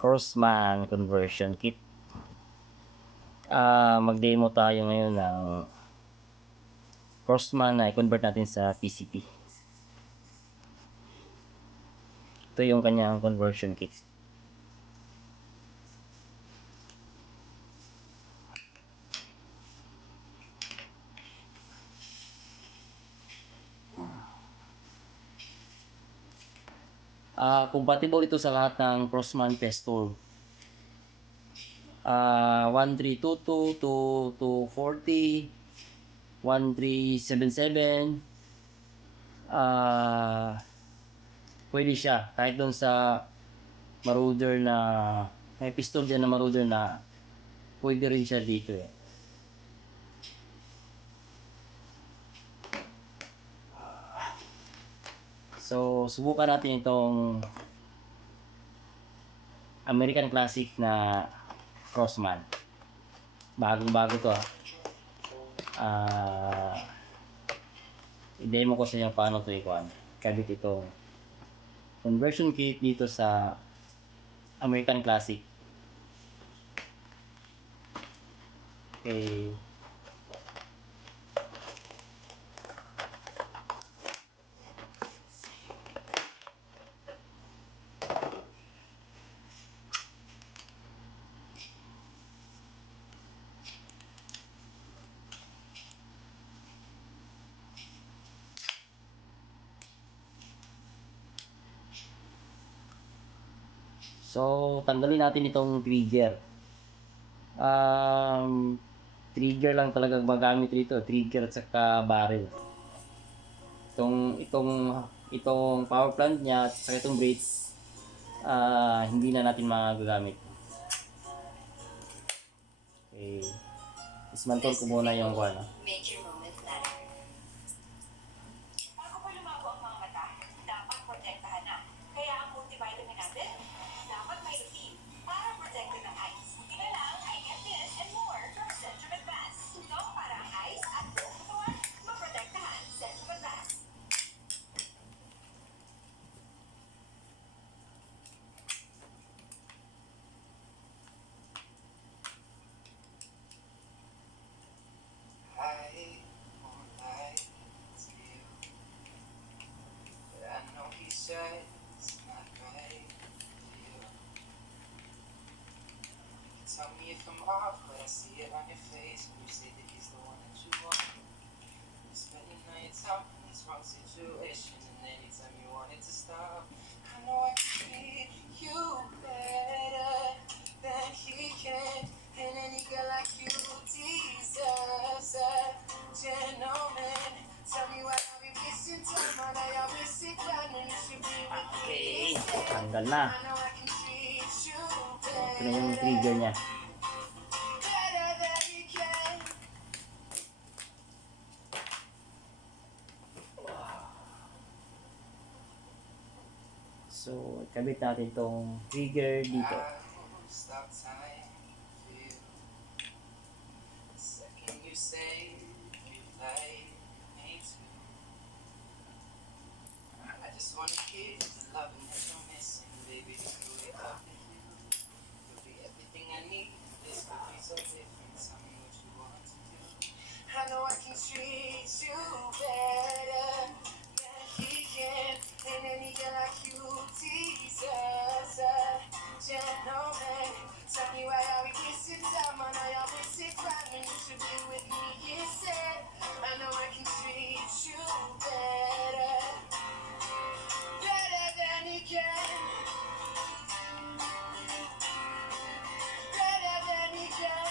Crossman conversion kit. Mag-demo tayo ngayon ng Crossman na i-convert natin sa PCP. Ito yung kanyang conversion kit. Compatible ito sa lahat ng Crossman Festool. 1322 to 240, 1377. Pwede siya kahit doon sa Marauder na may pistol dyan na Marauder na pwede rin siya dito eh. So subukan natin itong American Classic na Crossman. Bagong bago to i-demo ko sa inyo paano ito kabit itong conversion kit dito sa American Classic. Okay. So, tanggalin natin itong trigger. Trigger lang talaga magamit rito, trigger at saka barrel. Itong power plant niya at saka itong brakes, hindi na natin magagamit. Okay. Ismantol ko muna yung kuha. Bago pa lumago ang mga mata, dapat protektahan na. Kaya ang multivitamin natin, dapat may routine para protected ng eyes. Ina lang ay get this and more from Centrum Advance. Ito para ang eyes at buong katawan, maprotektahan. Centrum Advance. I won't lie to you, but I know he said it's not right for you. You can tell me if I'm off, but I see it on your face when you say that he's the one that you want. You're spending all your time in this wrong situation, and anytime you want it to stop, I know I can treat you better than he can, and any girl like you deserves a gentleman. Tell me why I be wasting time, why I waste it down, and you should be with Okay, me. tanggal na. I know I can treat you Ito na yung trigger niya. better than he can. So, kabit natin itong trigger dito. I won't stop time for you. The second you say you like me too, I just wanna give you the loving that you're missing, baby. To wake up with you, you'll be everything I need. This could be so different. Tell me what you want to do. I know I can treat you better than he can, and any girl like you deserves a gentleman. Tell me why are we wasting time? I know you're wasting time when you should be with me. You said I know I can treat you better, better than he can, better than he can.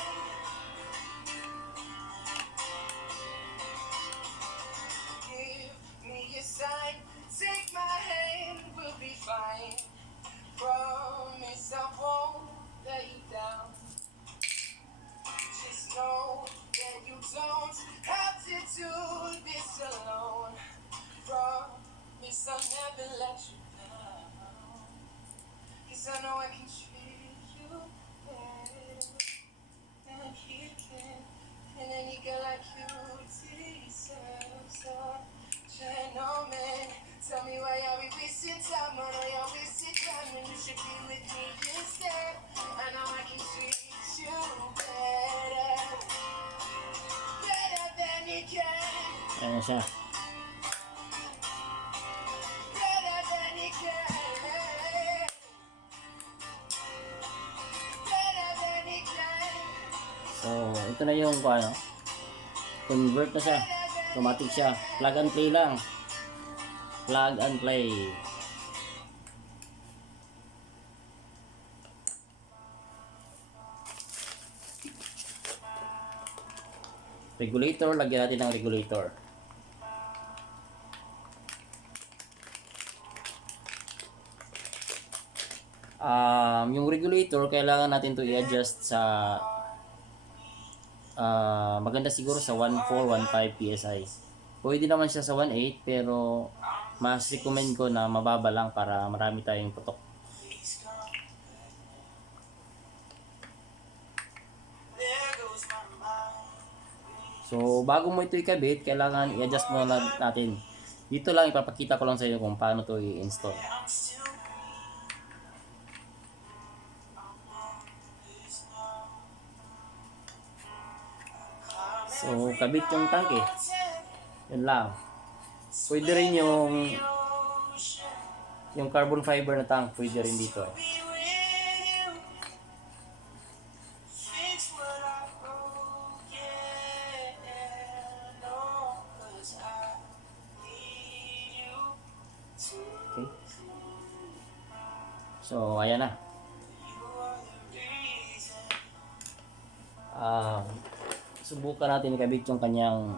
Give me a sign, take my hand, we'll be fine. Promise I won't let you down. Just know that you with me instead. I know I can treat you better, better than you can, Ayan na siya. better than you can, better than you can, So, ito na yung ano, convert na siya. Automatic siya. Plug and play lang. Plug and play. Regulator, lagyan natin ng regulator. Yung regulator, kailangan natin to i-adjust sa maganda siguro sa 1415 PSI. Pwede naman siya sa 18 pero mas recommend ko na mababa lang para marami tayong putok. there goes my mind. So bago mo ito ikabit, kailangan i-adjust muna natin. Dito lang ipapakita ko lang sa inyo kung paano to i-install. I'm still So kabit yung tangke. Yun lang. Pwede rin yung carbon fiber na tank, pwede rin dito. be with you. Fix what I broke, yeah, no, 'cause I need you to. Okay. So ayan na. You are the reason. Subukan natin ikabit yung kanyang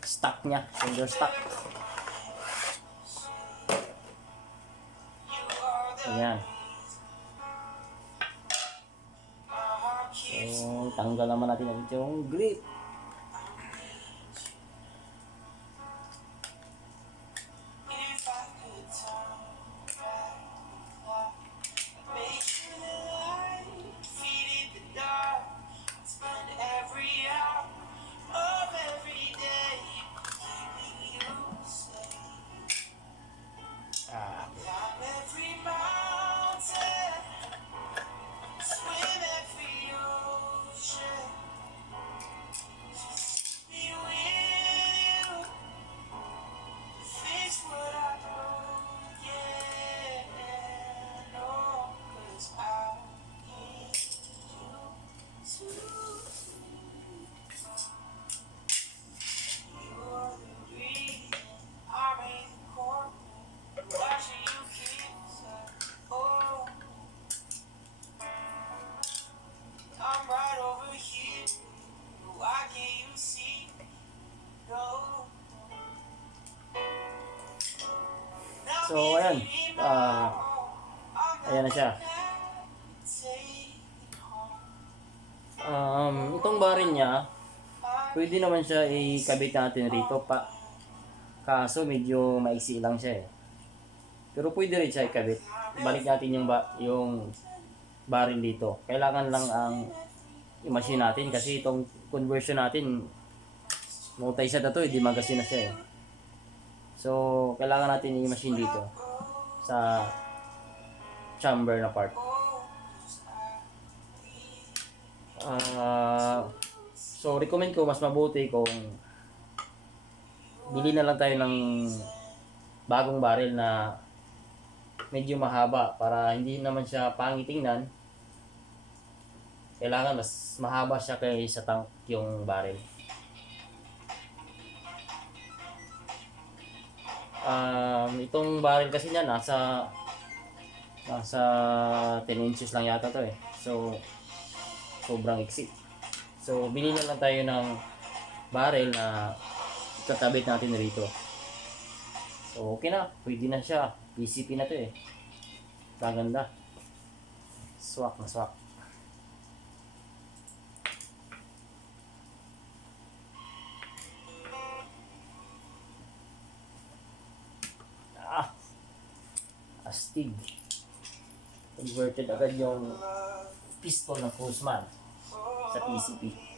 stock niya, solder stock. Ayan. So, tanggal naman natin agad yung grip. If I could turn back the clock, make sure the light, feed it the dark, spend every hour of every day keeping you safe. Climb every mountain, swim every ocean, just be with you. Fix what I broke, yeah, no, 'cause I need you to. You are the reason I'm in the corner, watching you kiss her. Oh, I'm right over here. Why can't you see? No. So, ayan. Ayan na siya. Itong baril niya, pwede naman siya ikabit natin rito pa. Kaso medyo maiksi lang siya eh. Pero pwede rin siya ikabit. Balik natin yung baril dito. Kailangan lang ang i-machine natin kasi itong conversion natin multi-set na to, hindi magazine na siya eh. So, kailangan natin i-machine dito sa chamber na part. So, recommend ko mas mabuti kung bili na lang tayo ng bagong baril na medyo mahaba para hindi naman siya pangit tingnan. Kailangan mas mahaba siya kaysa tank yung baril. Itong baril kasi niya nasa 10 inches lang yata to eh. So sobrang iksi. So bili na lang tayo ng baril na ikakabit natin rito. So okay na, pwede na siya. PCP na to eh. Maganda. Swak na swak. Astig. Converted agad yung pistol ng Postman sa PCP.